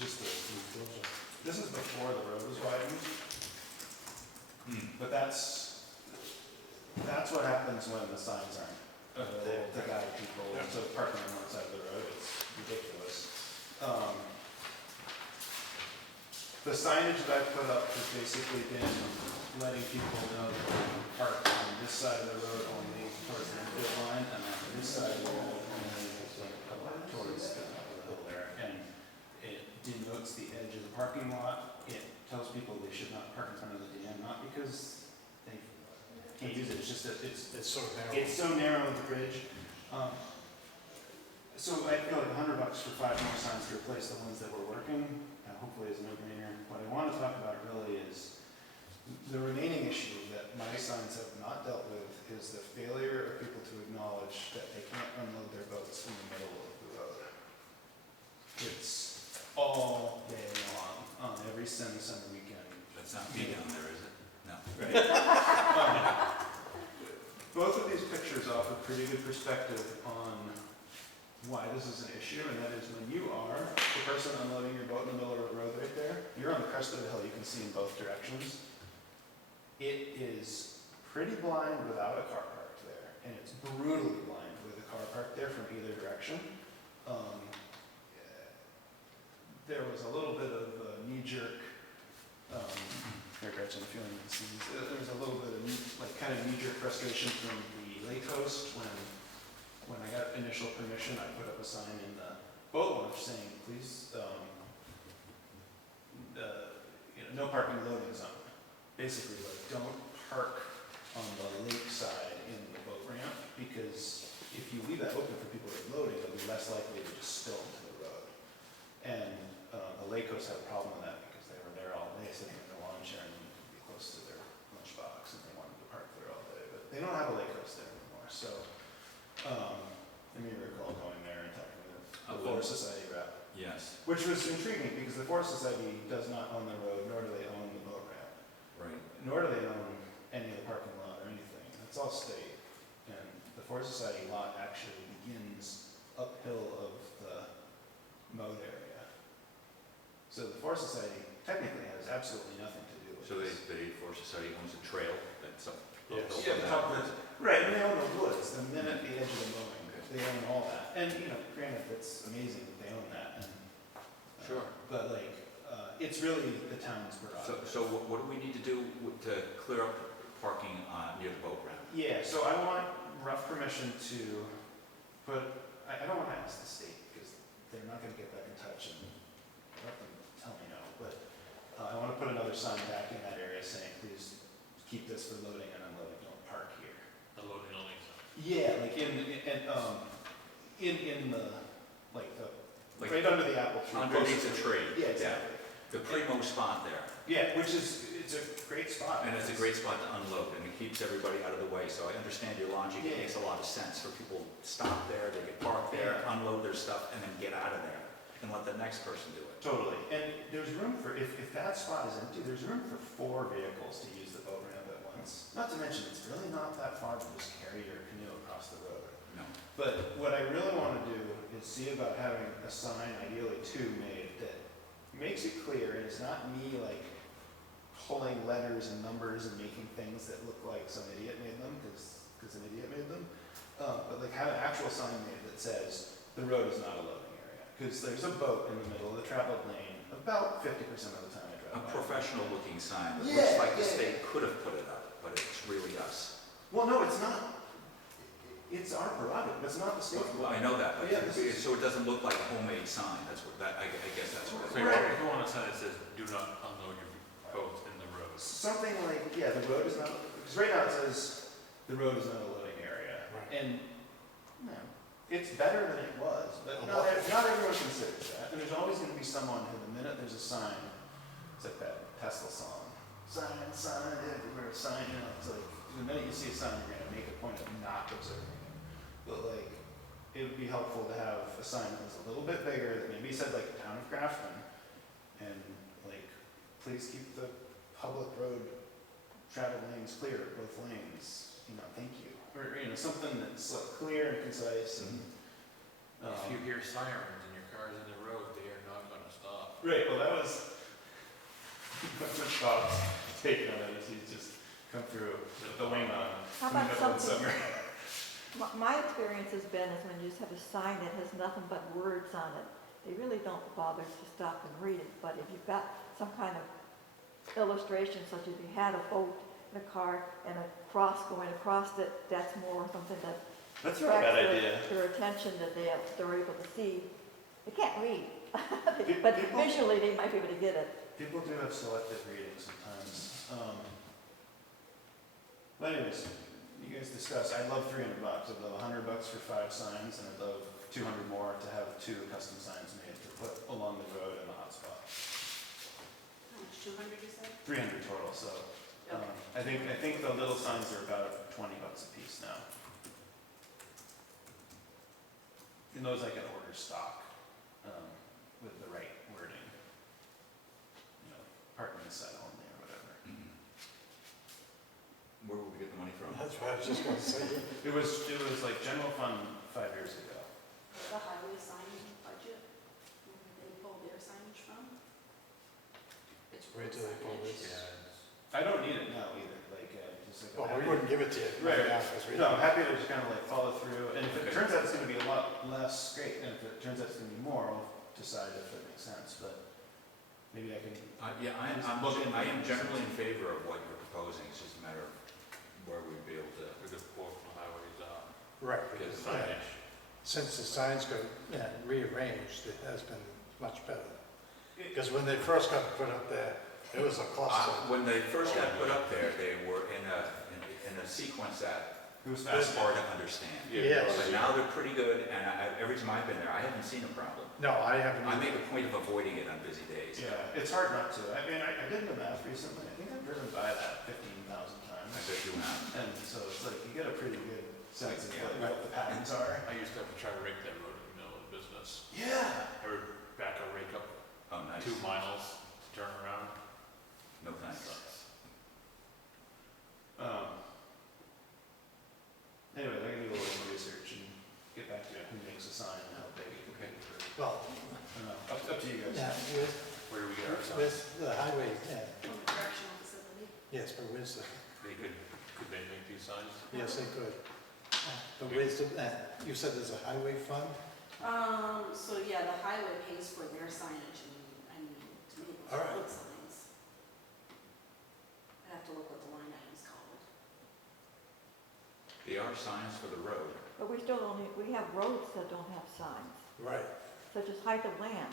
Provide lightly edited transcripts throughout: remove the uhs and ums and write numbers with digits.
just the, this is before the road was widened. But that's what happens when the signs aren't available to guide people to parking on one side of the road. It's ridiculous. The signage that I've put up has basically been letting people know that they can park on this side of the road only towards the infield line, and on this side of the road only towards the hill there. And it denotes the edge of the parking lot. It tells people they should not park in front of the dam, not because they can't use it, it's just that it's so narrow. It's so narrow with the bridge. So I feel like $100 for 5 more signs to replace the ones that were working, hopefully is a no-brainer. What I want to talk about really is the remaining issue that my signs have not dealt with is the failure of people to acknowledge that they can't unload their boats in the middle of the road. It's all day long on every summer weekend. That's not me down there, is it? No. Right. Both of these pictures offer pretty good perspective on why this is an issue, and that is when you are the person unloading your boat in the middle of the road right there, you're on the crest of the hill, you can see in both directions. It is pretty blind without a car parked there, and it's brutally blind with a car parked there from either direction. There was a little bit of a knee-jerk, here Gretchen, if you want to see, there was a little bit of kind of knee-jerk frustration from the lake host when I got initial permission. I put up a sign in the boat launch saying, please, no parking loading zone. Basically, like, don't park on the lake side in the boat ramp, because if you leave that open for people to load it, they'll be less likely to just spill into the road. And the lake hosts had a problem with that because they were there all day sitting in their lawn chair and needed to be close to their lunchbox, and they wanted to park there all day. But they don't have a lake host there anymore, so I may recall going there and talking to the Forest Society rep. Yes. Which was intriguing because the Forest Society does not own the road, nor do they own the boat ramp. Right. Nor do they own any of the parking lot or anything. It's all state. And the Forest Society lot actually begins uphill of the mode area. So the Forest Society technically has absolutely nothing to do with So this. the Forest Society owns a trail that's up. Yes. Yeah, the top of it. Right, and they own the woods, the minute the edge of the mowing. They own all that. And, granted, it's amazing that they own that. And, Sure. But, like, it's really the town's prerogative. So what do we need to do to clear up parking near the boat ramp? Yeah, so I want rough permission to put, I don't want to ask the state because they're not going to get back in touch and let them tell me no. But I want to put another sign back in that area saying, please keep this for loading and unloading, don't park here. The loading only zone. Yeah, like in the, like right under the apple tree. Underneath the tree. Yeah, exactly. The primo spot there. Yeah, it's a great spot. And it's a great spot to unload, and it keeps everybody out of the way. So I understand your logic. It Yeah. makes a lot of sense for people to stop there, they can park there, unload their stuff, and then get out of there and let the next person do it. Totally. And there's room for, if that spot is empty, there's room for 4 vehicles to use the boat ramp at once. Not to mention, it's really not that far to just carry your canoe across the road. No. But what I really want to do is see about having a sign, ideally 2, made that makes it clear, and it's not me like pulling letters and numbers and making things that look like some idiot made them, because an idiot made them. But like have an actual sign made that says the road is not a loading area, because there's a boat in the middle of the traveled lane about 50% of the time I drive A by. professional looking sign that Yeah, looks like the yeah. state could have put it up, but it's really us. Well, no, it's not. It's our prerogative. It's not the state's Well, I prerogative. know that, but Yeah, this is- so it doesn't look like a homemade sign. That's what I guess that's what. So Right. you want a sign that says, do not unload your boat in the road. Something like, yeah, the road is not, because right now it says the road is not a loading area. Right. And, it's better than it was, but not everyone considers that. And there's always going to be someone who, the minute there's a sign, it's like that Tesla song, sign everywhere, sign, it's like, the minute you see a sign, you're going to make a point of not observing it. But like, it would be helpful to have a sign that was a little bit bigger, that maybe said like Town of Grafton, and like, please keep the public road travel lanes clear, both lanes, thank you. Or, something that's like clear and concise and. If you hear sirens and your car's in the road, they are not gonna stop. Right, well, that was, Bob's take on it, is he's just come through with the wing on How in the about middle of the something, summer. my experience has been is when you just have a sign that has nothing but words on it, they really don't bother to stop and read it, but if you've got some kind of illustration, such as you had a boat and a car and a cross going across it, that's more something that That's not a bad attracts idea. their attention, that they're able to see. They can't read, Pe- but people- visually they might be able to get it. People do have selective reading sometimes. But anyways, you guys discuss, I'd love $300. I'd love $100 for 5 signs, and I'd love 200 more to have 2 custom signs made to put along the road in the hotspot. How much, 200 you said? 300 total, so, Okay. I think the little signs are about $20 a piece now. And those I can order stock, with the right wording. You know, parking inside only or whatever. Where will we get the money from? That's what I was just gonna say. It was like general fund 5 years ago. The highway sign budget, where they pull their signage from? It's Wait till they pull signage. this. I don't need it now either, just like. Well, I'm we happy- wouldn't give it to you. Right. now, 'cause we- No, I'm happy to just kind of like follow through, and if it Okay. turns out it's gonna be a lot less, great, and if it turns out it's gonna be more, I'll decide if it makes sense, but maybe I can. Yeah, I am generally in favor of what you're proposing, it's just a matter of where we'd be able to We could pull from the highways, Right, get because, signage. since the signs got rearranged, it has been much better. Because when they first got put up there, it was a cluster. When they first got put up there, they were in a sequence that It was was fast. hard to understand. Yes. But now they're pretty good, and every time I've been there, I haven't seen a problem. No, I haven't. I make a point of avoiding it on busy days. Yeah, it's hard not to. I mean, I did the math recently. I think I've driven by that 15,000 I times. bet you have. And so it's like, you get a pretty good sense of Yeah. like, what the patterns are. I used to have to try to rake that road in the middle of the business. Yeah. I would back a rake up Oh, nice. 2 miles to turn around. No thanks. Anyway, I can do a little more research and get back to you. Who makes a sign and how big it can be. Well, I don't know. Up to you guys. yeah, with, Where do we get our signs? with the highway, From the correctional facility. yes, but where's the, Could they make these signs? yes, they could. But where's the, you said there's a highway fund? So yeah, the highway pays for their signage and, I mean, to me, those All are right. good signs. I have to look what the line item's called. They are signs for the road. But we still only, we have roads that don't have signs, Right. such as height of land.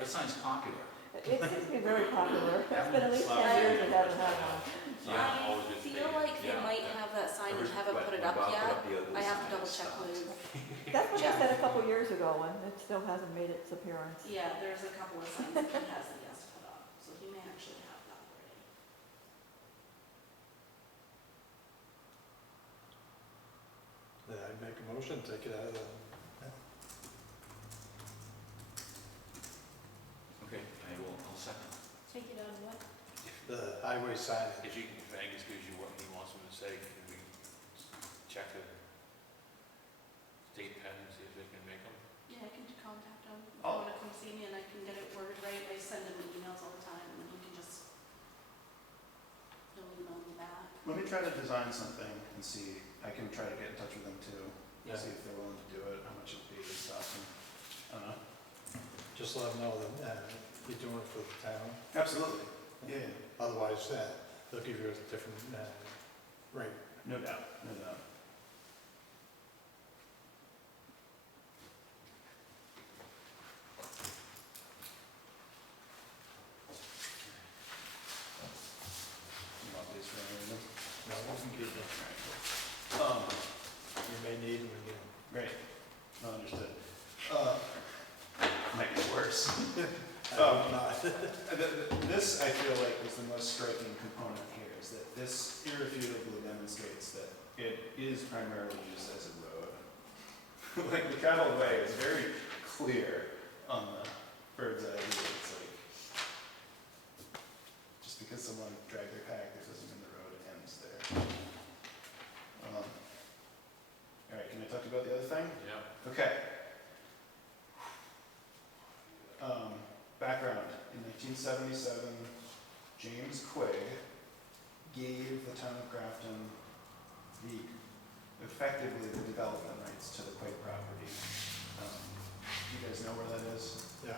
That sign's popular. It seems to be very popular. It's been at least Well, 10 years it hasn't had one. Yeah, always I gets feel paid. like they Yeah. might have that sign and haven't But put it when up Bob put yet. up the ugly I have to sign, double it check stopped. with, That's what I Yeah. said a couple years ago, and it still hasn't made its appearance. yeah, there's a couple of signs that he has that he has to put up, so he may actually have that already. Then I'd make a motion, take it out of the, Okay, I'll second. Take it out of what? the highway sign. If Angus gives you what he wants him to say, can we check the state pen and see if they can make them? Yeah, I can contact him. If you Oh. wanna come see me and I can get it worded right, I send him emails all the time and then he can just, he'll email me back. Let me try to design something and see. I can try to get in touch with them too. Yeah. See if they're willing to do it, how much it'll be and stuff. And, I don't know. Just let them know that you're doing it for the town. Absolutely. Yeah, Otherwise, they'll give you a different rate. no doubt, no doubt. You want these for any reason? No, we can keep it. You may need them again. Great, no, understood. Might get worse. I hope not. This, I feel like, is the most striking component here, is that this irrefutably demonstrates that it is primarily used as a road. Like, the traveled way is very clear on the bird's eye view. It's like, just because someone dragged their kayak, this doesn't mean the road ends there. All right, can I talk about the other thing? Yeah. Okay. 1877, James Quigg gave the town of Grafton effectively the development rights to the Quigg property. Do you guys know where that is? Yeah.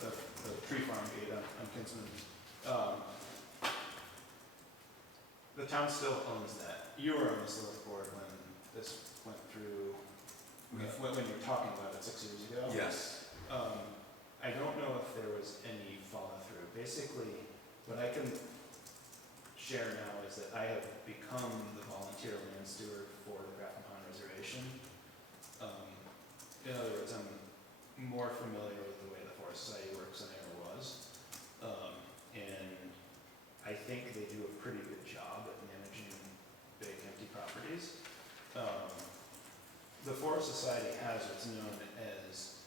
The tree farm gate on Kinsman. The town still owns that. You were on the select board when this went through, when you were talking about it 6 years ago. Yes. I don't know if there was any follow through. Basically, what I can share now is that I have become the volunteer land steward for the Grafton Pond Reservation. In other words, I'm more familiar with the way the Forest Society works than I ever was. And I think they do a pretty good job at managing big empty properties. The Forest Society has what's known as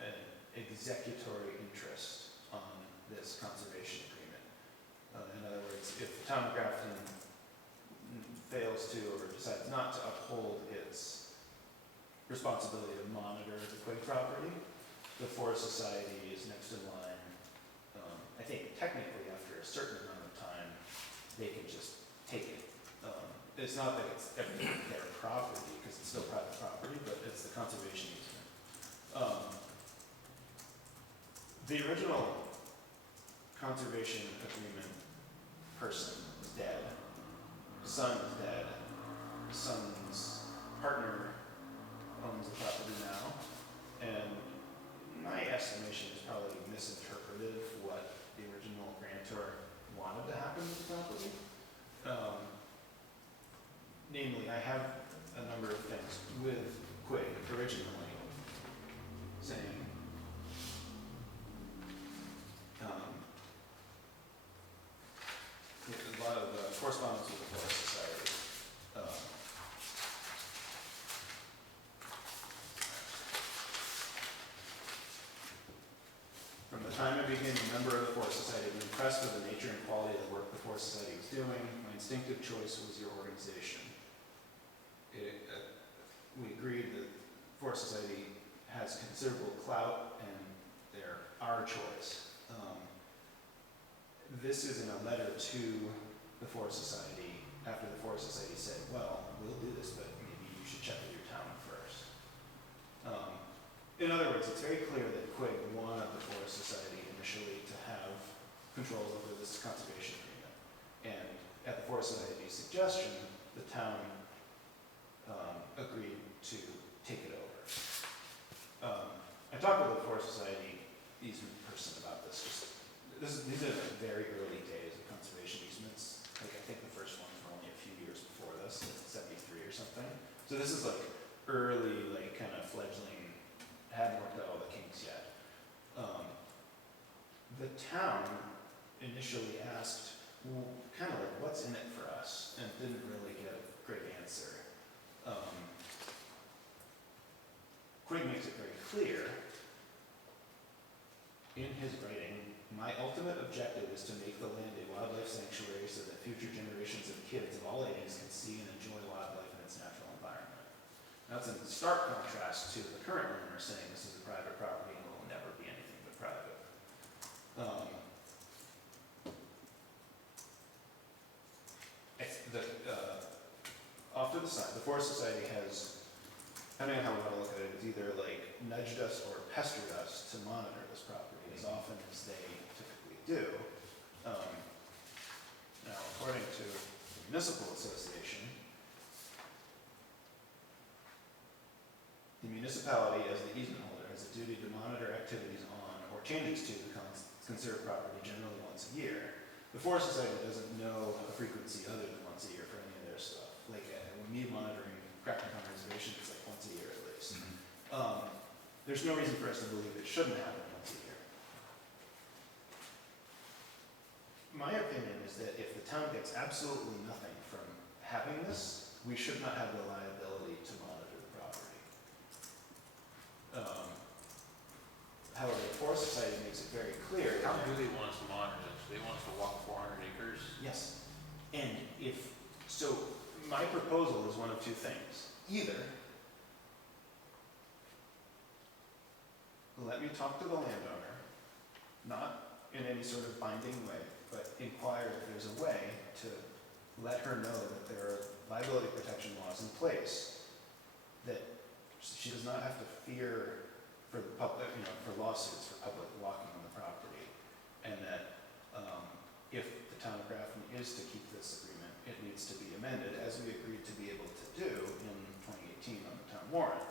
an executory interest on this conservation agreement. In other words, if the town of Grafton fails to or decides not to uphold its responsibility to monitor the Quigg property, the Forest Society is next in line. I think technically after a certain amount of time, they can just take it. It's not that it's everything their property, because it's still private property, but it's the conservation easement. The original conservation agreement person is dead. His son is dead. His son's partner owns the property now. And my estimation is probably misinterpreted what the original grantor wanted to happen with the property. Namely, I have a number of things with Quigg originally saying, a lot of correspondence with the Forest Society. From the time I became a member of the Forest Society, I've been impressed with the nature and quality of the work the Forest Society was doing. My instinctive choice was your organization. We agreed that the Forest Society has considerable clout and they're our choice. This is in a letter to the Forest Society after the Forest Society said, well, we'll do this, but maybe you should check with your town first. In other words, it's very clear that Quigg wanted the Forest Society initially to have control over this conservation agreement. And at the Forest Society's suggestion, the town agreed to take it over. I talked with the Forest Society easement person about this. These are the very early days of conservation easements. Like I think the first ones were only a few years before this, like 73 or something. So this is like early, like kind of fledgling, hadn't worked out all the kinks yet. The town initially asked, well, kind of like, what's in it for us? And didn't really get a great answer. Quigg makes it very clear in his writing, my ultimate objective is to make the land a wildlife sanctuary so that future generations of kids of all ages can see and enjoy wildlife in its natural environment. That's in stark contrast to the current owner saying this is a private property and will never be anything but private. Off to the side, the Forest Society has, depending on how we want to look at it, it's either like nudged us or pestered us to monitor this property as often as they typically do. Now, according to the Municipal Association, the municipality as the easement holder has a duty to monitor activities on or changes to the conserved property generally once a year. The Forest Society doesn't know a frequency other than once a year for any of their stuff. Like when me monitoring Grafton Pond Reservation, it's like once a year at least. There's no reason for us to believe it shouldn't happen once a year. My opinion is that if the town gets absolutely nothing from having this, we should not have the liability to monitor the property. However, the Forest Society makes it very clear. How do they want us to monitor this? They want us to walk 400 acres? Yes. And so my proposal is one of two things. Either let me talk to the landowner, not in any sort of binding way, but inquire if there's a way to let her know that there are liability protection laws in place, that she does not have to fear for the public, for lawsuits for public walking on the property, and that if the town of Grafton is to keep this agreement, it needs to be amended, as we agreed to be able to do in 2018 on the town warrant,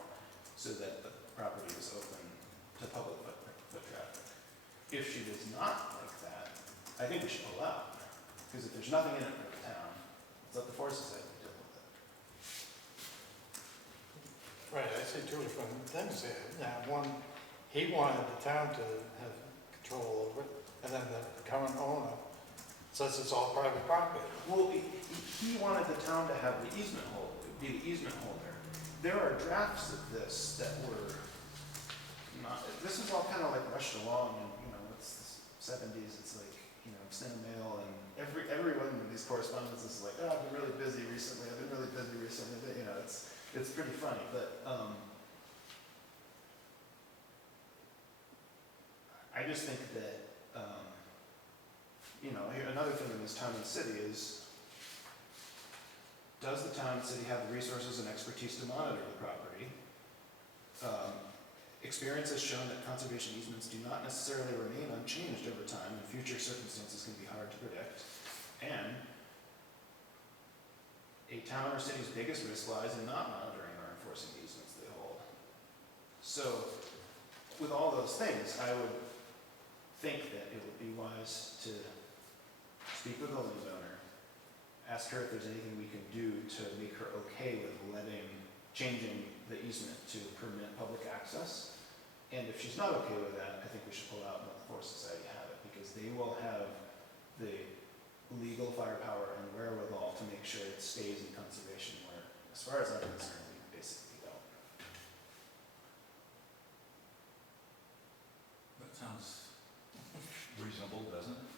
so that the property is open to public foot traffic. If she does not like that, I think we should pull out, because if there's nothing in it for the town, let's let the Forest Society deal with it. Right, I see two different things here. Now, one, he wanted the town to have control over it, and then the current owner says it's all private property. Well, he wanted the town to have the easement holder, be the easement holder. There are drafts of this that were not, this is all kind of like rushed along, and, it's the 70s, it's like, snail mail, and every one of these correspondences is like, oh, I've been really busy recently, it's pretty funny, but, I just think that, another thing in this town and city is, does the town and city have the resources and expertise to monitor the property? Experience has shown that conservation easements do not necessarily remain unchanged over time, and future circumstances can be hard to predict. And a town or city's biggest risk lies in not monitoring or enforcing the easements they hold. So, with all those things, I would think that it would be wise to speak with the landowner, ask her if there's anything we can do to make her okay with changing the easement to permit public access. And if she's not okay with that, I think we should pull out and let the Forest Society have it, because they will have the legal firepower and wherewithal to make sure it stays in conservation, where, as far as I'm concerned, we basically don't. That sounds reasonable, doesn't it?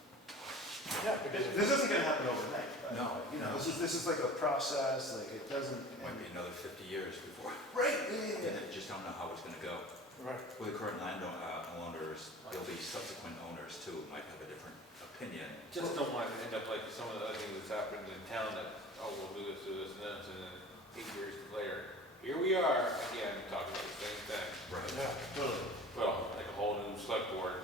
Yeah, because This isn't gonna happen overnight, but, No. this is like a process, like it doesn't. It might be another 50 years before. Right, And I just don't know how it's gonna go. right. With the current landowners, there'll be subsequent owners too, who might have a different opinion. Just don't want to end up like some of the other things that's happened in town that, oh, we'll do this, and then 8 years later, here we are again, talking about the same thing. Right. Yeah. Totally. Well, like a whole new select board.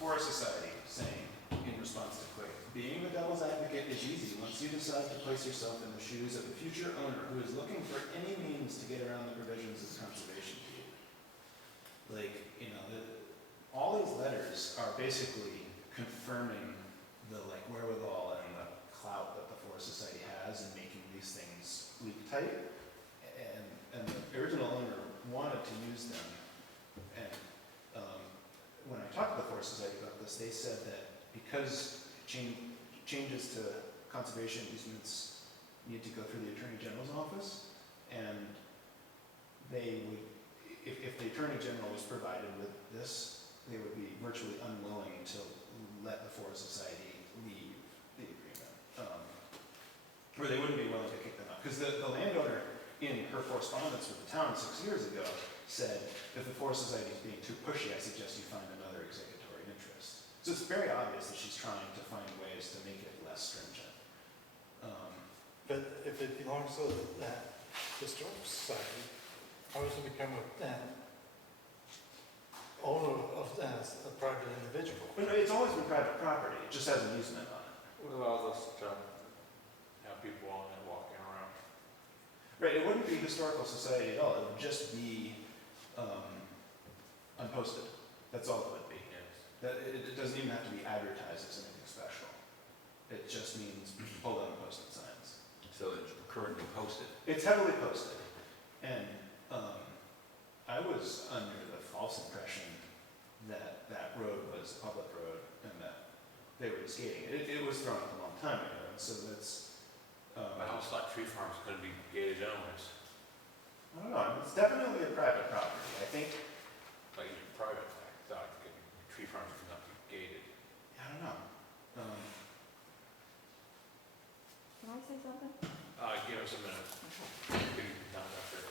Forest Society saying, in response to Clay, being the devil's advocate is easy once you decide to place yourself in the shoes of a future owner who is looking for any means to get around the provisions of the conservation deed. Like, all these letters are basically confirming the wherewithal and the clout that the Forest Society has in making these things leak tight. And the original owner wanted to use them. And when I talked to the Forest Society about this, they said that because changes to conservation easements need to go through the Attorney General's office, and they would, if the Attorney General was provided with this, they would be virtually unwilling to let the Forest Society leave the agreement. Or they wouldn't be willing to kick them out. Because the landowner, in her correspondence with the town 6 years ago, said, if the Forest Society is being too pushy, I suggest you find another executory interest. So it's very obvious that she's trying to find ways to make it less stringent. But if it belongs to that historical society, how does it become an owner of a private individual? But no, it's always been private property, it just has an easement on it. What allows us to have people on there walking around? Right, it wouldn't be historical society at all, it would just be unposted. That's all it would be. Yes. It doesn't even have to be advertised as anything special. It just means pull down posted signs. So it's currently posted. It's heavily posted, and I was under the false impression that that road was a public road and that they were skating. It was thrown up a long time ago, and so that's. My house lot tree farms couldn't be gated anyways, I don't know. It's definitely a private property. I think. like even private, I thought tree farms could not be gated. I don't know. Can I say something? Give us a minute. Okay. Maybe not enough there.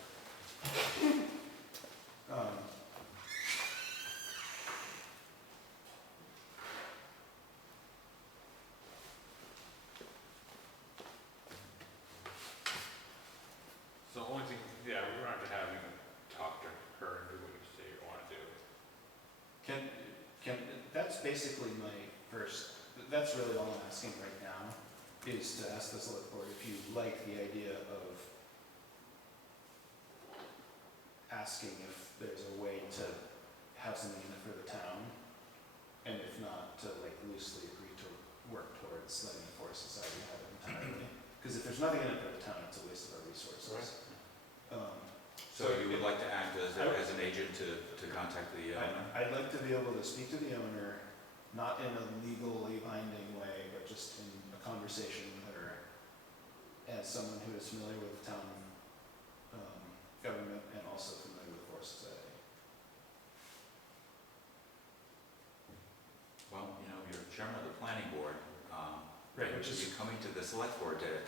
That's basically my first, that's really all I'm asking right now, is to ask the select board if you like the idea of asking if there's a way to have something in it for the town, and if not, to like loosely agree to work towards letting the Forest Society have it entirely. Because if there's nothing in it for the town, it's a waste of our resources. So you would like to act as an agent to contact the owner? I'd like to be able to speak to the owner, not in a legally binding way, but just in a conversation with her, as someone who is familiar with the town government and also familiar with the Forest Society. Well, you're chairman of the planning board. Right, and which is- you're coming to the select board to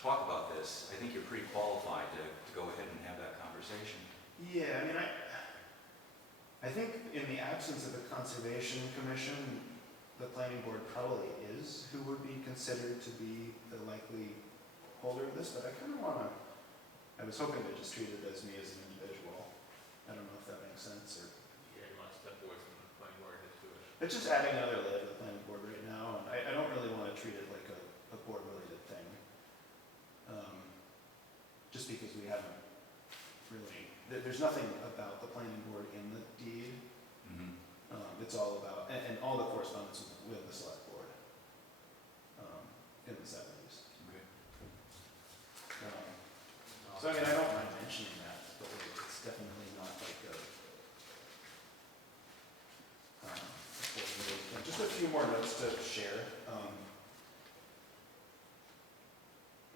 talk about this. I think you're pretty qualified to go ahead and have that conversation. Yeah, I mean, I think in the absence of a conservation commission, the planning board probably is who would be considered to be the likely holder of this, but I kind of want to, I was hoping to just treat it as me as an individual. I don't know if that makes sense, or. Yeah, you want to step away from the planning board and do it. It's just adding another layer to the planning board right now, and I don't really want to treat it like a board-related thing. Just because we haven't really, there's nothing about the planning board in the deed. Mm-hmm. It's all about, and all the correspondence with the select board in the 70s. Okay. So I mean, I don't mind mentioning that, but it's definitely not like a board-related thing. Just a few more notes to share.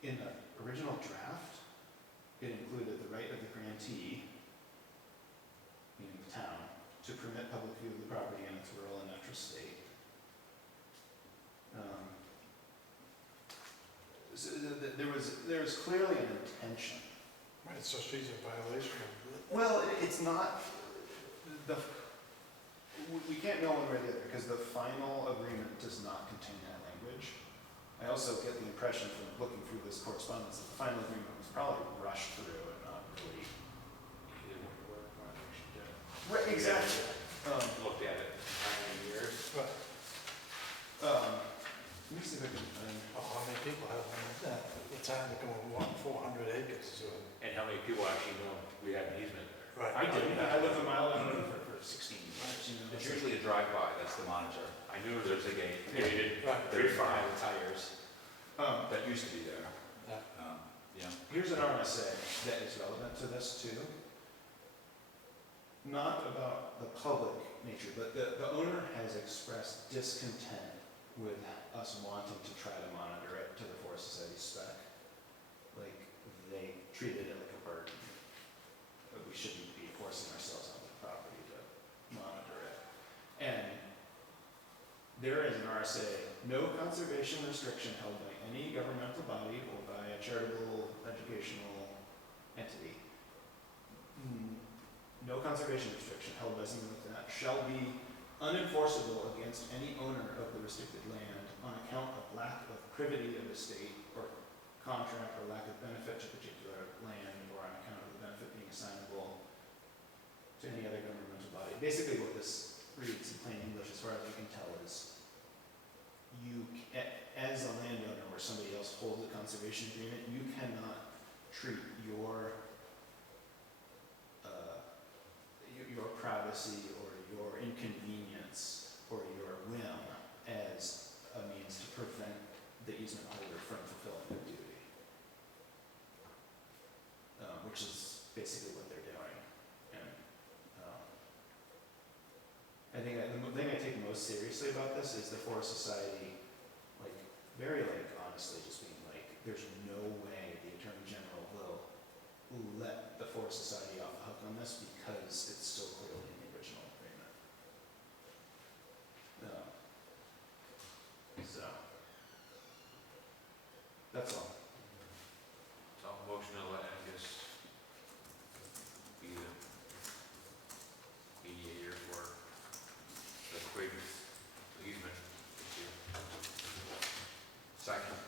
In the original draft, it included the right of the grantee, meaning the town, to permit public view of the property in its rural and natural state. So there was clearly an intention. Right, so she's in violation of the. Well, it's not, we can't know one way or the other, because the final agreement does not contain that language. I also get the impression from looking through this correspondence that the final agreement was probably rushed through and not really. Right, exactly. Looked at it in how many years? Right. Let me see if I can find. How many people have the time to go and walk 400 acres to it? And how many people actually know we have an easement there? Right. I did. I lived a mile down the road for 16 years. It's usually a drive-by, that's the monitor. I knew there was a gate. Yeah. Right. Very far out of tires. Um, That used to be there. Yeah. Yeah. Here's an RSA that is relevant to this too. Not about the public nature, but the owner has expressed discontent with us wanting to try to monitor it to the Forest Society spec. Like, they treated it like a burden. But we shouldn't be forcing ourselves on the property to monitor it. And there is an RSA, no conservation restriction held by any governmental body or by a charitable educational entity. No conservation restriction held by something like that shall be unenforceable against any owner of the restricted land on account of lack of privity of estate or contract or lack of benefit to particular land or on account of the benefit being assignable to any other governmental body. Basically what this reads in plain English, as far as I can tell, is you, as a landowner or somebody else holds a conservation agreement, you cannot treat your privacy or your inconvenience or your whim as a means to prevent the easement holder from fulfilling their duty, which is basically what they're doing. And I think the thing I take most seriously about this is the Forest Society, like, very, like, honestly just being like, there's no way the Attorney General will let the Forest Society off the hook on this because it's so clearly in the original agreement. So, that's all. So motion to let Angus be the mediator for the Quaker's easement issue. Second.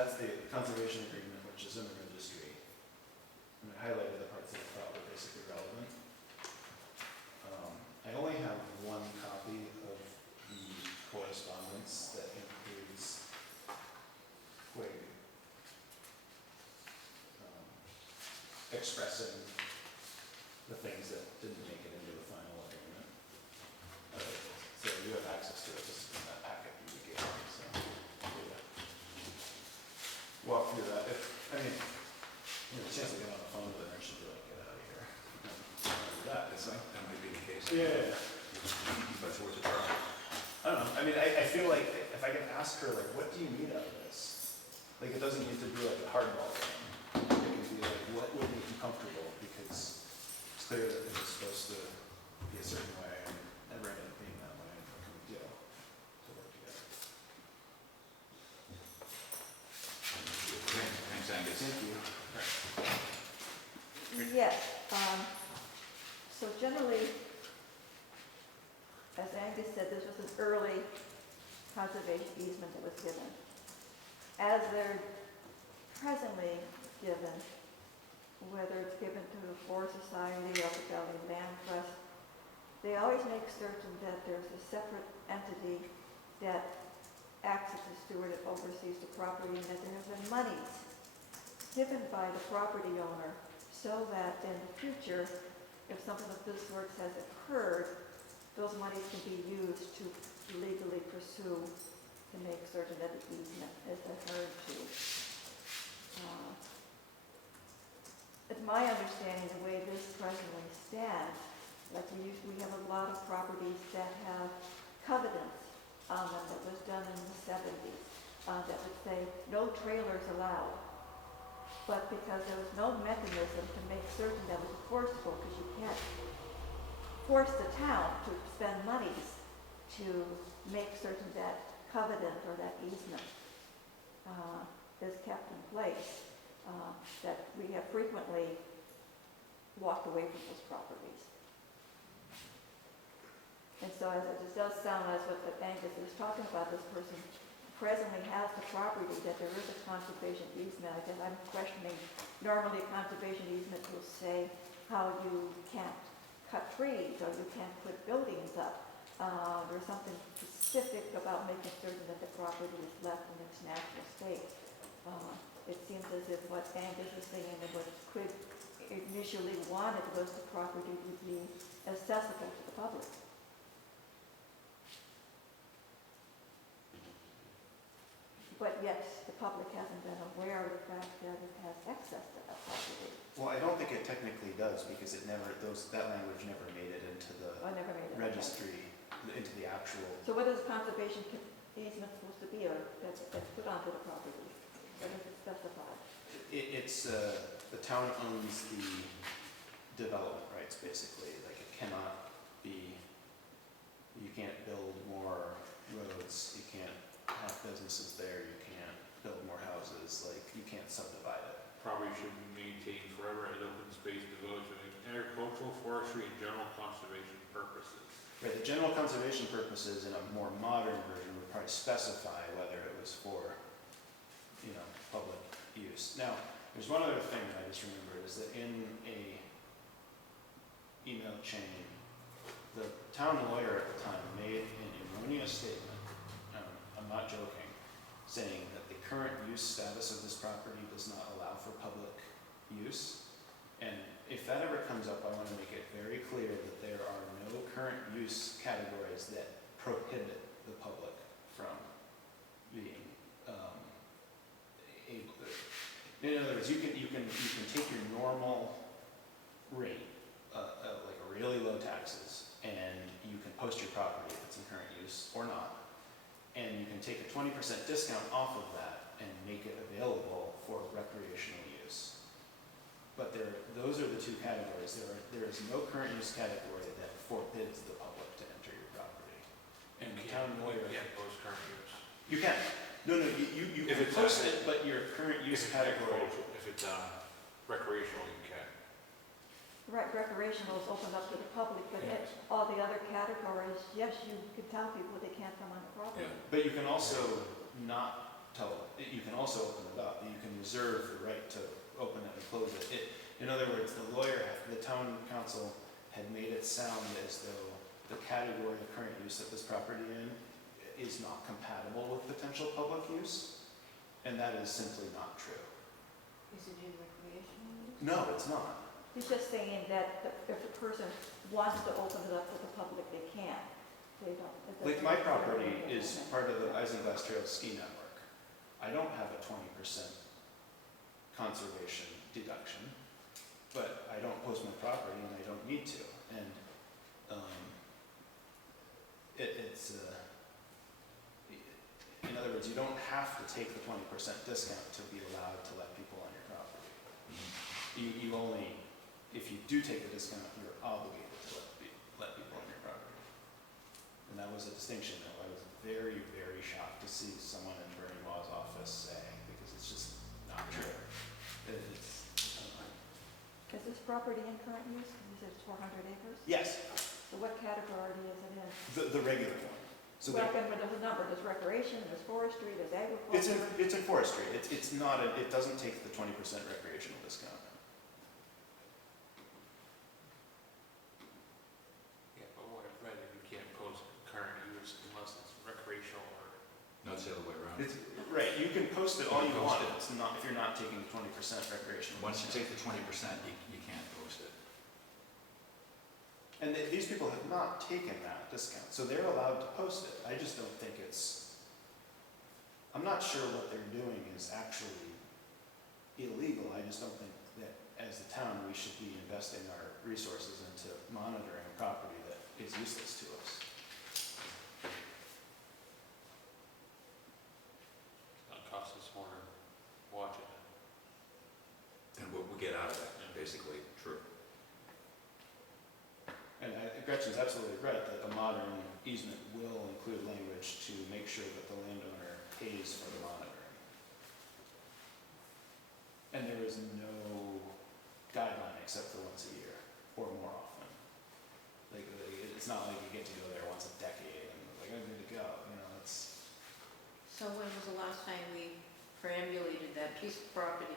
that's the conservation agreement, which is in the registry. And I highlighted the parts that I thought were basically relevant. I only have one copy of the correspondence that includes Quig expressing the things that didn't make it into the final agreement. So you have access to it, this is in that packet you gave me, so. Yeah. Walk through that, if, I mean, you know, a chance to get on the phone with her, and she'd be like, get out of here. That is like, That might be the case. yeah. But it's worth a try. I don't know, I mean, I feel like if I can ask her, like, what do you need out of this? Like, it doesn't need to be like a hardball game. It can be like, what would make you comfortable? Because it's clear that it was supposed to be a certain way, and it never ended up being that way, and what can we do to work together? Thanks, Angus. Thank you. Yes, so generally, as Angus said, this was an early conservation easement that was given. As they're presently given, whether it's given to the Forest Society or the Valley Land Trust, they always make certain that there's a separate entity that acts as a steward and oversees the property, and that there have been monies given by the property owner so that in the future, if something of this sort has occurred, those monies can be used to legally pursue to make certain that the easement is adhered to. It's my understanding the way this presently stands, like we have a lot of properties that have covenants on them that was done in the 70s that would say no trailers allowed. But because there was no mechanism to make certain that it was enforceable, because you can't force the town to spend monies to make certain that covenant or that easement is kept in place, that we have frequently walked away from those properties. And so as it does sound as what Angus is talking about, this person presently has the property, that there is a conservation easement. I guess I'm questioning, normally a conservation easement will say how you can't cut trees or you can't put buildings up. There's something specific about making certain that the property is left in its natural state. It seems as if what Angus is saying and what Quig initially wanted was the property to be accessible to the public. But yet, the public hasn't been aware of the fact that it has access to that property. Well, I don't think it technically does, because it never, that language never made it into the I never made it. registry, into the actual. So what is conservation easement supposed to be, or that's put onto the property? What does it specify? It's, the town owns the development rights, basically. Like, it cannot be, you can't build more roads, you can't have businesses there, you can't build more houses, like, you can't subdivide it. Property should be maintained forever as open space devoted to agricultural, forestry, and general conservation purposes. Right, the general conservation purposes in a more modern version would probably specify whether it was for, you know, public use. Now, there's one other thing that I just remembered, is that in a email chain, the town lawyer at the time made an erroneous statement, I'm not joking, saying that the current use status of this property does not allow for public use. And if that ever comes up, I want to make it very clear that there are no current use categories that prohibit the public from being able to. In other words, you can take your normal rate, like a really low taxes, and you can post your property if it's in current use or not. And you can take a 20% discount off of that and make it available for recreational use. But those are the two categories. There is no current use category that forbids the public to enter your property. And the town lawyer. Yeah, post current use. You can. No, you If can it's post it, but your current use If it's category. agricultural, if it's recreational, you can. Right, recreational is opened up to the public, but Yes. all the other categories, yes, you could tell people they can't come on the property. Yeah. But you can also not you can also open it up, you can reserve the right to open it and close it. In other words, the town council had made it sound as though the category of current use that this property in is not compatible with potential public use, and that is simply not true. Is it in recreational use? No, it's not. He's just saying that if a person wants to open it up to the public, they can. They don't. Like my property is part of the Isinglass Trail ski network. I don't have a 20% conservation deduction, but I don't post my property and I don't need to. And in other words, you don't have to take the 20% discount to be allowed to let people on your property. You only, if you do take the discount, you're obligated to let people on your property. And that was a distinction that I was very, very shocked to see someone in Bernie Waugh's office say, because it's just not true. Is this property in current use? You said it's 400 acres? Yes, So what category is it in? the regular one. So Well, again, there's a number, there's recreation, there's forestry, there's it's agriculture. in forestry. It's not, it doesn't take the 20% recreational discount. Yeah, but what I've read, is you can't post current use unless it's recreational or. No, it's the other way around. It's, right, you can post it all you You can want, post it's not, if you're not taking the 20% recreational. Once you discount. take the 20%, you can't post it. And these people have not taken that discount, so they're allowed to post it. I just don't think I'm not sure what they're doing is actually illegal. I just don't think that as the town, we should be investing our resources into monitoring a property that is useless to us. It's gonna cost us more to watch it. And what we get out of that, basically, true. And Gretchen's absolutely right that a modern easement will include language to make sure that the landowner pays for the monitoring. And there is no guideline except for once a year or more often. Like, it's not like you get to go there once a decade and like, I'm good to go, it's. So when was the last time we perambulated that piece of property?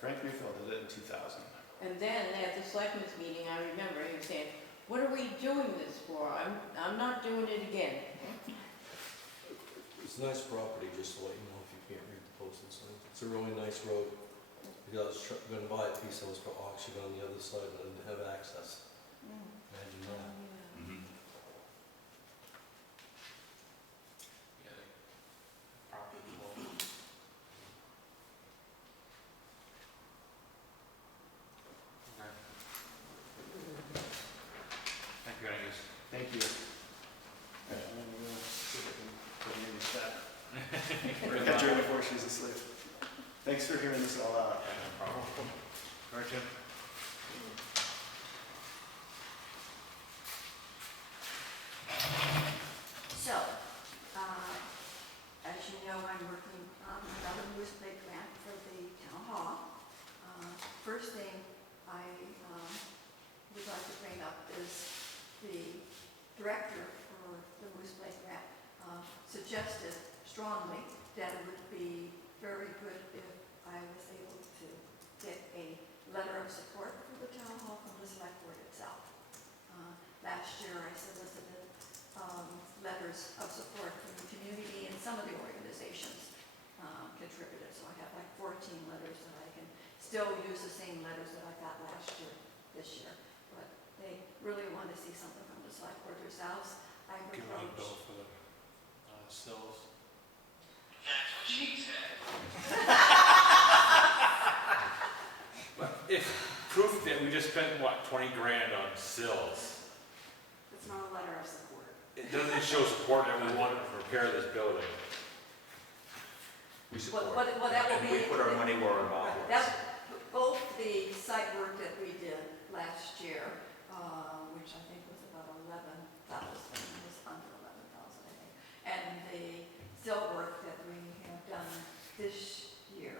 Frank Newfield did it in 2000. And then at the selectmen's meeting, I remember him saying, "What are we doing this for? I'm not doing it again." It's a nice property, just to let you know if you can't read the posted sign. It's a really nice road. If I was gonna buy a piece, I was for auction on the other side and have access. Imagine that. Mm-hmm. Yeah, they properly closed. Okay. Thank you, Angus. Thank you. All right, I'm gonna go see if I can put Amy to bed. Very Catch her much. before she's asleep. Thanks for hearing this all out. Yeah, no problem. Gretchen? So, as you know, I'm working on another big grant for the town hall. First thing I would like to bring up is the director for the Moose Lake grant suggested strongly that it would be very good if I was able to get a letter of support for the town hall from the select board itself. Last year I solicited letters of support from the community, and some of the organizations contributed. So I have like 14 letters that I can still use the same letters that I got last year, this year. But they really want to see something from the select board themselves. I've Give me a bill approached. for the sills. But if proof that we just spent, what, 20 grand on sills, It's not a letter of support. it doesn't show support that we want to repair this building. We support. Well, that will And be. we put our money where our mouth is. That's both the site work that we did last year, which I think was about 11,000, it was under 11,000, I think. And the sill work that we have done this year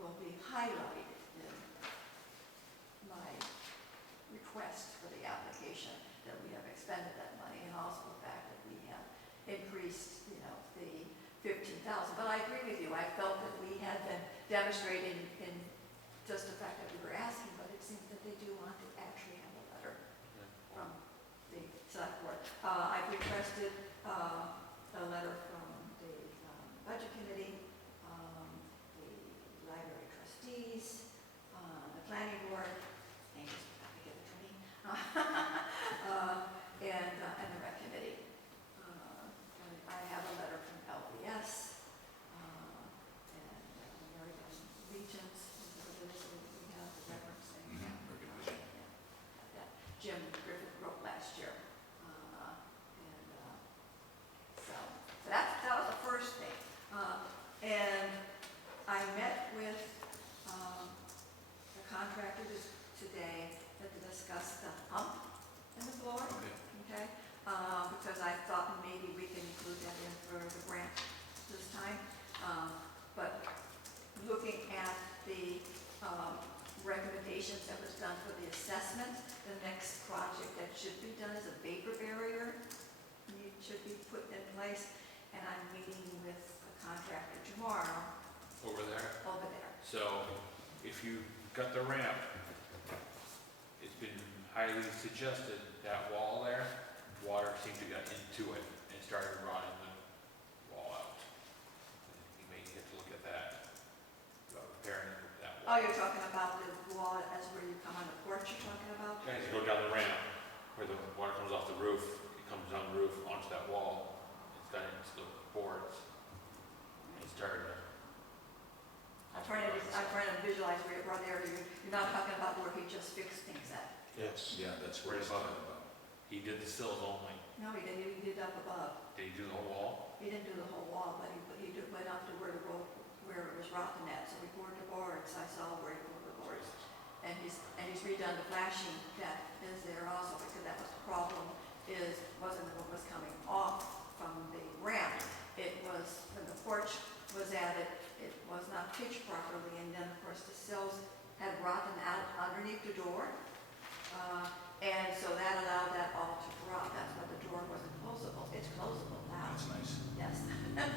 will be highlighted in my request for the application, that we have expended that money, and also the fact that we have increased, the 15,000. But I recommendations that was done for the assessment. The next project that should be done is a vapor barrier. It should be put in place, and I'm meeting with a contractor tomorrow Over there. over there. So if you got the ramp, it's been highly suggested that wall there, water seemed to get into it and started rotting the wall out. You may have to look at that, about repairing that Oh, wall. you're talking about the wall as where you come on the porch you're talking about? As you go down the ramp, where the water comes off the roof, it comes down the roof onto that wall, it's got into the boards. It started to. I'm trying to visualize where there, you're not talking about where he just fixed things at. Yes. Yeah, that's what Right he's above talking it. about. He did the sills only. No, he didn't, he did up above. Did he do the whole wall? He didn't do the whole wall, but went up to where the road, where it was rotten at, so we poured the boards, I saw where he poured the boards. And he's redone the flashing that is there also, because that was the problem, wasn't what was coming off from the ramp. It was, when the porch was added, it was not pitched properly, and then of course the sills had rotten out underneath the door. And so that allowed that all to drop, that's why the door wasn't closable. It's closable now. That's nice. Yes,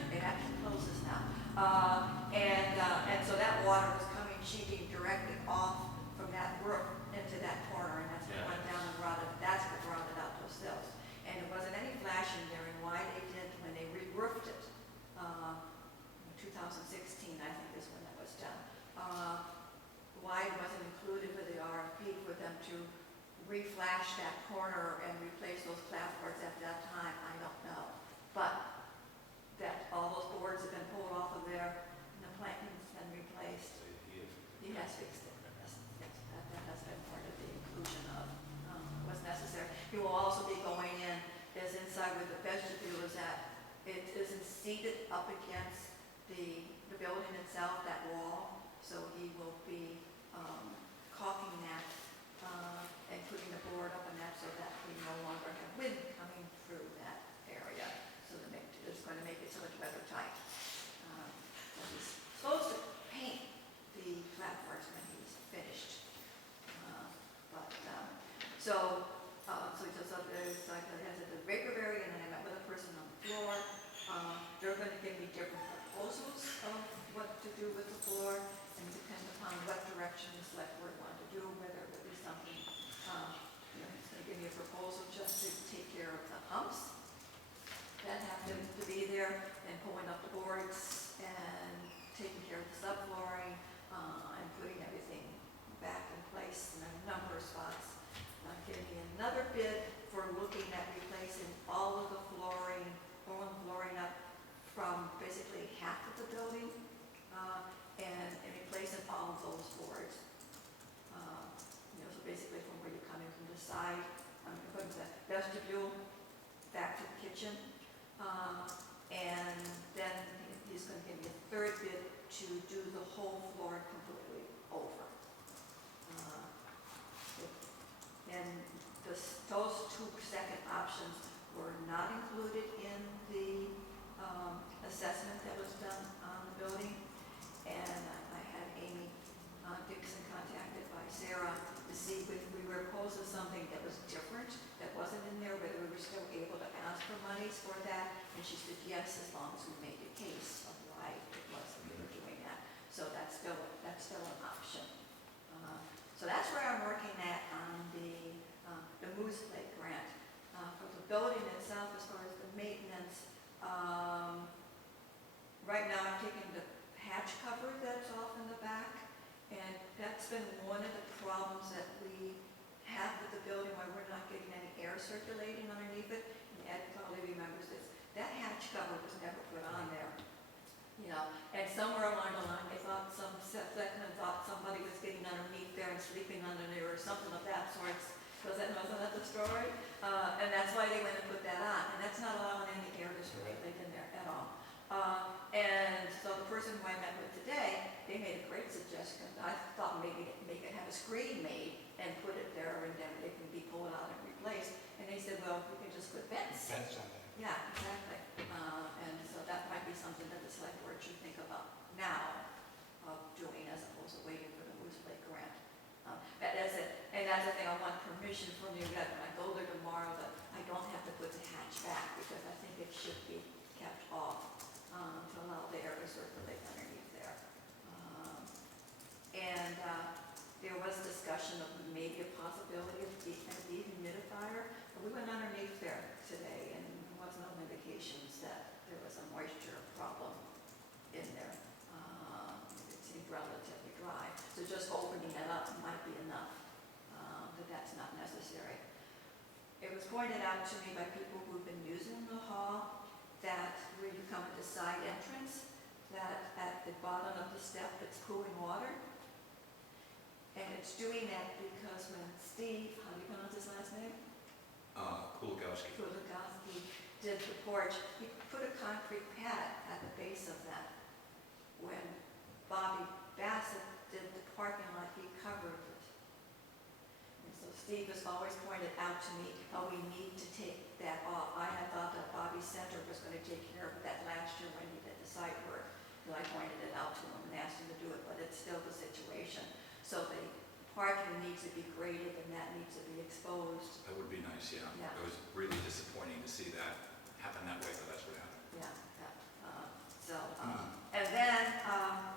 it actually closes now. And so that water was coming, sheeting directly off from that roof into that corner, and that's what went down and rotted, that's what rotted out those sills. And it wasn't any flashing there, and why they did, when they re-roofed it, 2016, I think is when that was done. Why it wasn't included with the RFP for them to re-flash that corner and replace those clapboards at that time, I don't know. But that all those boards have been pulled off of there, and the planking's been replaced. He has fixed it. That has been part of the inclusion of what's necessary. He will also be going in, is inside where the vestibule is at. It isn't seated up against the building itself, that wall, so he will be caulking that and putting the board up on that so that we no longer have wind coming through that area. So it's going to make it so much better tight. He's supposed to paint the clapboards when he's finished. So he does up there, it's like it has the vapor barrier, and then I met with a person on the floor. They're going to give me different proposals of what to do with the floor, and depending upon what direction the select board want to do, whether it would be something, he's going to give me a proposal just to take care of the humps that have to be there, and pulling up the boards, and taking care of the subflooring, and putting everything back in place in a number of spots. Giving me another bid for looking at replacing all of the flooring, pulling the flooring up from basically half of the building, and replacing all of those boards. So basically from where you're coming from the side, going to the vestibule, back to the kitchen, and then he's going to give me a third bid to do the whole floor completely over. And those two second options were not included in the assessment that was done on the building. And I had Amy Dixon contacted by Sarah to see if we were opposed to something that was different, that wasn't in there, whether we were still able to ask for monies for that. And she said yes, as long as we made a case of why it was that we were doing that. So that's still an option. So that's where I'm working at on the Moose Lake grant. For the building itself, as far as the maintenance, right now I'm taking the hatch cover that's off in the back, and that's been one of the problems that we have with the building, why we're not getting any air circulating underneath it. And Ed probably remembers this. That hatch cover was never put on there. And somewhere along the line, they thought Selectmen thought somebody was getting underneath there and sleeping under there or something of that sort. Wasn't that the story? And that's why they went and put that on. And that's not allowing any air to circulate in there at all. And so the person who I met with today, they made a great suggestion. I thought maybe they could have a screen made and put it there, and then it can be pulled out and replaced. And they said, well, we can just put vents. Fence on there. Yeah, exactly. And so that might be something that the select board should think about now of doing, as opposed to waiting for the Moose Lake grant. discussion of maybe a possibility of a dehumidifier. But we went underneath there today and there was no indications that there was a moisture problem in there. It seemed relatively dry. So just opening it up might be enough, that that's not necessary. It was pointed out to me by people who've been using the hall that where you come at the side entrance, that at the bottom of the step it's cooling water. And it's doing that because when Steve, how do you pronounce his last name? Kuligowski. Kuligowski did the porch, he put a concrete pad at the base of that. When Bobby Bassett did the parking lot, he covered it. And so Steve has always pointed out to me how we need to take that off. I had thought that Bobby Center was going to take care of that last year when he did the site work. And I pointed it out to him and asked him to do it, but it's still the situation. So the parking needs to be graded and that needs to be exposed. That would be nice, yeah. Yeah. It was really disappointing to see that happen that way, but that's what happened. Yeah, yeah. And then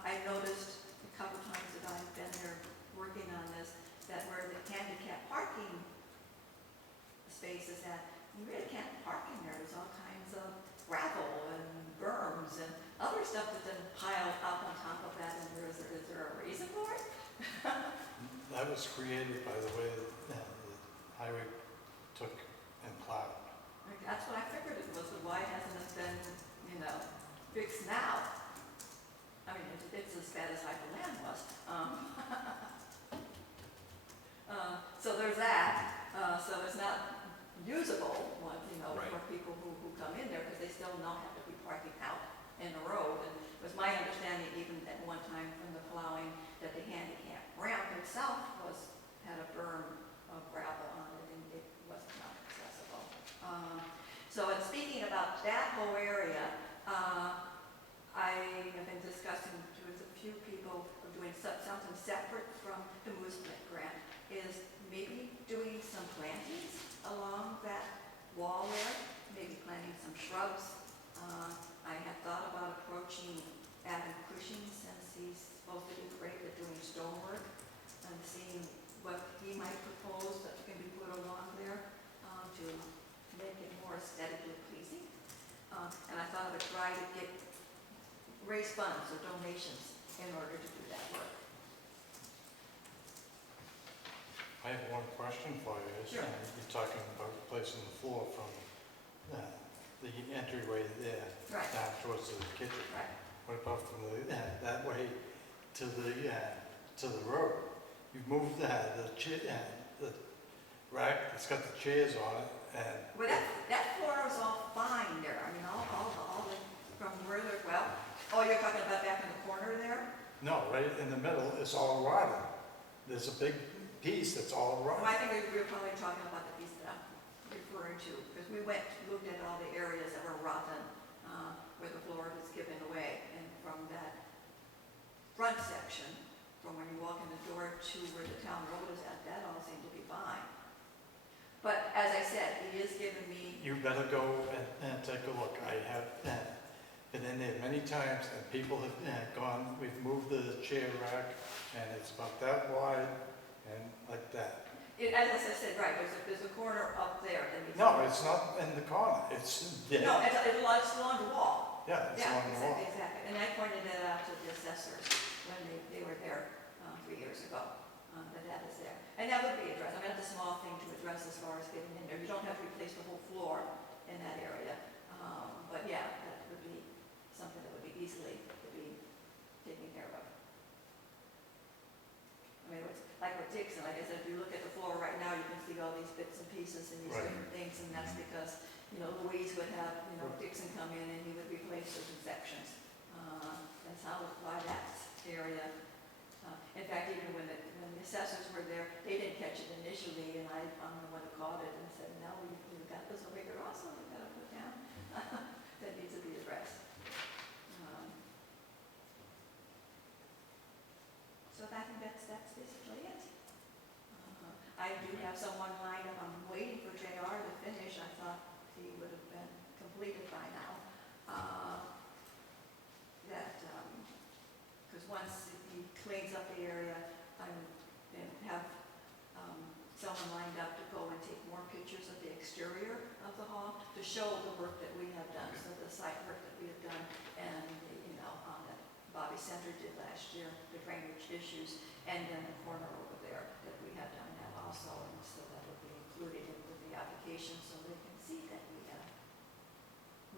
I noticed a couple times that I've been there working on this, that where the handicap parking space is at, you really can't park in there. There's all kinds of gravel and berms and other stuff that's been piled up on top of that. And is there a reason for it? That was created by the way that the highway took and plowed. Like, that's what I figured it was, but why hasn't it been, fixed now? I mean, it's as bad as Hyperland was. So there's that. So it's not usable, Right. for people who come in there, because they still not have to be parking out in the road. And it was my understanding even at one time from the plowing that the handicap ramp itself had a berm of gravel on it and it was not accessible. So in speaking about that whole area, I have been discussing with a few people doing something separate from the Moose Plant grant, is maybe doing some plantings along that wall there, maybe planting some shrubs. I have thought about approaching Adam Cushing since he's supposed to be great at doing stonework and seeing what he might propose that can be put along there to make it more aesthetically pleasing. And I thought I would try to raise funds or donations in order to do that work. I have one question for you. Sure. You're talking about replacing the floor from the entryway there Right. down towards the kitchen. Right. What about from that way to the road? You've moved the rack that's got the chairs on it, and Well, that floor is all fine there. I mean, all the, from where they're, you're talking about back in the corner there? no, right in the middle is all rotted. There's a big piece that's all Well, rotted. I think we were probably talking about the piece that I'm referring to, because we looked at all the areas that were rotten, where the floor was given away, and from that front section, from when you walk in the door to where the town road is at, that all seemed to be fine. But as I said, he is giving me, You better go and take a look. I have been in there many times, and people have gone, we've moved the chair rack, and it's about that wide and like that. as I said, right, there's a corner up there that needs. No, it's not in the corner, it's dead. No, it's along the wall. Yeah, it's on the wall. Exactly, and I pointed that out to the assessors when they were there 3 years ago, that is there. And that would be addressed. I mean, that's a small thing to address as far as getting in there. You don't have to replace the whole floor in that area. But yeah, that would be something that would be easily to be taken care of. I mean, it's like with Dixon, like I said, if you look at the floor right now, you can see all these bits and pieces and these Right. different things, and that's because, Louise would have, Dixon come in and he would replace certain sections. That's why that area. In fact, even when the assessors were there, they didn't catch it initially, and I'm the one who caught it and said, no, we've got this over here also, we've got to put down. That needs to be addressed. So I think that's basically it. I do have someone lined up, I'm waiting for JR to finish, I thought he would have been completed by now. Because once he cleans up the area, and have someone lined up to go and take more pictures of the exterior of the hall to show the work that we have done, so the site work that we have done, and, that Bobby Center did last year, the drainage issues, and then the corner over there that we have done that also, and so that will be included in with the application so they can see that we have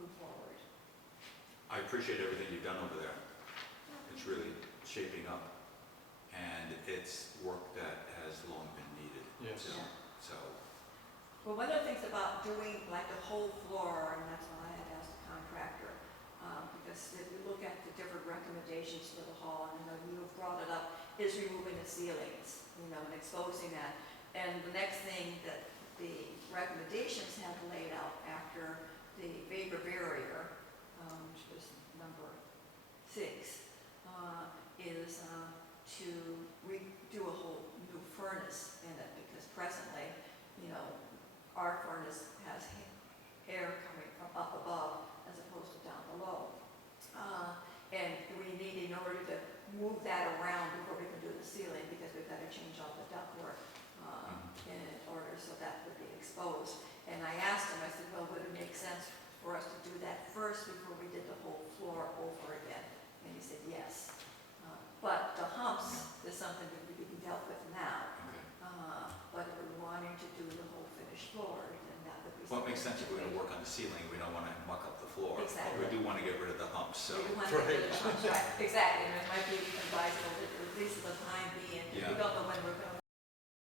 moved forward. I appreciate everything you've done over there. It's really shaping up, and it's work that has long been needed. Yes. So, Yeah. so, Well, one of the things about doing like the whole floor, and that's why I had asked the contractor, because if you look at the different recommendations for the hall, and I know you've brought it up, is removing the ceilings, and exposing that. And the next thing that the recommendations have laid out after the vapor barrier, which was number 6, is to redo a whole new furnace in it, because presently, our furnace has air coming from up above as opposed to down below. And we need, in order to move that around before we can do the ceiling, because we've got to change all the ductwork in order so that would be exposed. And I asked him, I said, well, would it make sense for us to do that first before we did the whole floor over again? And he said, yes. But the humps is something that we can dealt with now. okay. But if we're wanting to do the whole finished floor, then that would be Well, it something. makes sense if we're gonna work on the ceiling, we don't wanna muck up the floor. Exactly. But we do wanna get rid of the humps, so. We want to get rid of the humps, right, exactly, and it might be advisable that at least for the time being, we Yeah. don't know when we're going